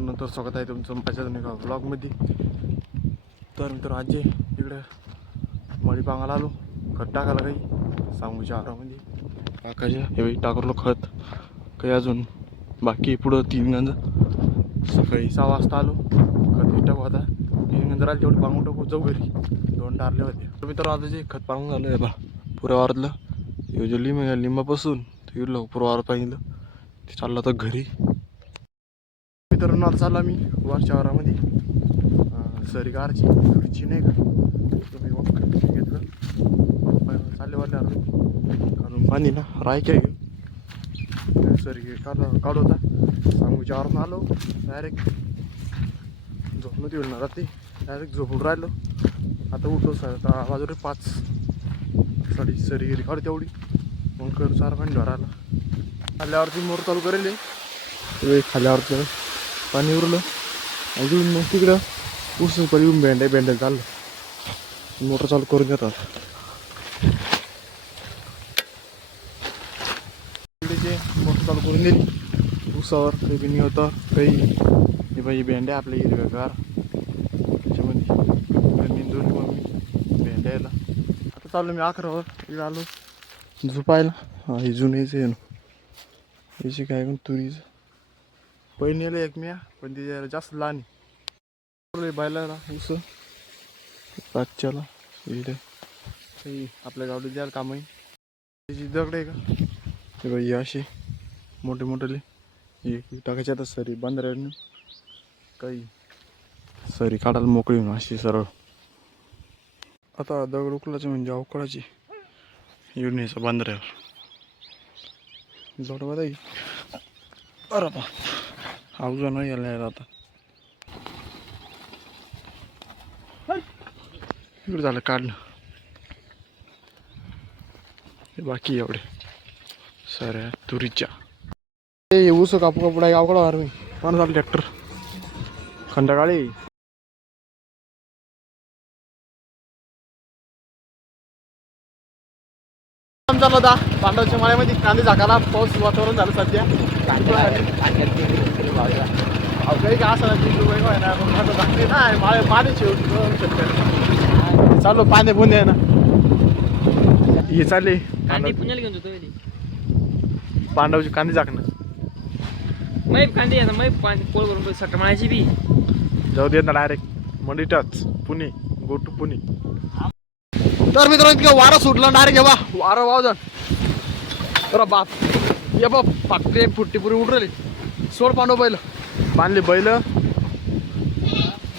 नंतर स्वागत आहे तुमचं माझ्या एका ब्लॉगमध्ये. तर मित्र आज इकडे मळी पांगाला आलो, खत टाकायला काही सांगूच्या आरामध्ये टाकायच्या. हे टाकलो खत काही अजून बाकी पुढं 3 गंज. सकाळी 6 वाजता आलो, खत टाकू आता 3 गंज राहिले तेवढे पांगून टाकू जाऊ घरी. 2 टारले होते. तर मित्र आता जे खत पांगून झालं आहे बा पुऱ्या वावरातलं. हे जो लिंबापासून इडलं पुऱ्या वावरात पाहिलं ते चाललं तर घरी. मित्रांनो आता चालला मी वरच्या वावरामध्ये सरी कारची घरची नाही का तुम्ही घेतलं चालले वाटल्यावर कारण पाणी ना रायच्या घेऊ सरी काढ होता सांगूच्या वावरात आलो. डायरेक्ट झोपणं येईल ना रात्री, डायरेक्ट झोपून राहिलो. आता उठलो आता बाजूला 5 साडी सरी गिरी काढू तेवढी मग कर 4 पाणी धरायला. खाल्ल्यावरती मोर चालू करेल खाल्ल्यावरचं पाणी उरलं अजून मग तिकडं ऊस परी येऊन भेंड्या चाललं मोटर चालू करून देतात. जे मोटर चालू करून दिली ऊसावर काही बिनी होतं काही हे बाई भेंड्या आपल्या हिरव्यागार त्याच्यामध्ये निंदून मग भेंड्या यायला. आता चाललो मी 11वर इकडे आलो झोपायला. ही जुनीच आहे ना याची काय पण तुरीचं पहिनेलं एक म्या पण ती जरा जास्त लहान बायला ऊस पाचच्याला इकडे आपल्या गावडीत द्यायला काम आहे. त्याची दगड आहे का ते बाई असे मोठे मोठेले हे टाकायचे. आता सरी बांधऱ्याने काही सरी काढायला मोकळी होऊन अशी सरळ. आता दगड उकलायचे म्हणजे अवकळाची येऊन यायचं बांधऱ्यावर जोड बघा. अरे बा आवाज नाही यायला आता इकडे झालं काढणं. बाकी एवढे साऱ्या तुरीच्या ते ऊस कापू आहे अवघड मी पण झालं ट्रॅक्टर खंडाकाळी. चालू होता पांडवच्या माळ्यामध्ये कांदे झाकाला पाऊस वातावरण झालं सध्या. काही का असं 3 रुपये ना पाणी चालू पाणी बुंदे आहे ना हे चालले पुण्याला घेऊन जातो पांडवची कांदे झाकणं मैप कांदे आहे ना मैप पोळ करून सट माळायची बी जाऊ देत ना डायरेक्ट मंडीटाच पुणे गो टू पुणे. तर मित्रांनो इतकं वारं सुटलं डायरेक्ट हे बा वारं वाव जाण अरे बाप ये बाप फाटे फुट्टी पुरी उठ राहिली. सोड पांडव बैल बांधले बैल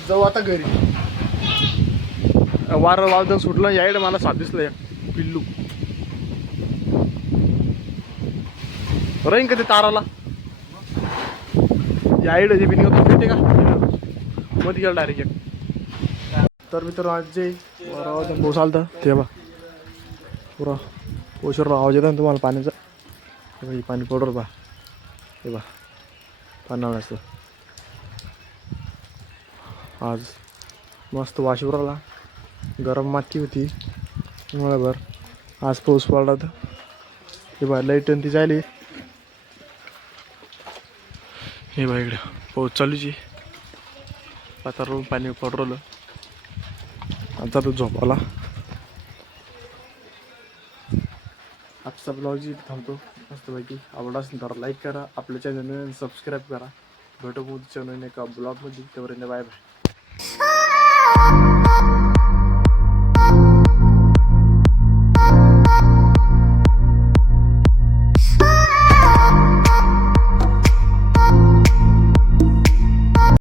जाऊ आता घरी. वारं वावजण सुटलं यायला मला साथ दिसलं पिल्लू राहीन का ते ताराला यायड जे बिनिंग होतं भेटे का मध्ये गेलं डायरेक्ट एक. तर मित्र आज जे वाजून पाऊस आलता ते बा पुरा पोशर आवाज येतो ना तुम्हाला पाण्याचा. हे पाणी पडर बा हे बा पाण्याचं आज मस्त वाशीवर आला. गरम माती होती मुळाभर आज पाऊस पडला तर हे बा लाईट ती जायली. हे बा इकडे पाऊस चालूची पाताळून पाणी पडरवलं. आता तो झोपाला. आजचा ब्लॉग जी थांबतो मस्तपैकी आवडला असेल तर लाईक करा, आपल्या चॅनल सबस्क्राईब करा. भेटू पुढच्या नवीन एका ब्लॉगमध्ये. तेवढ्या बाय बाय.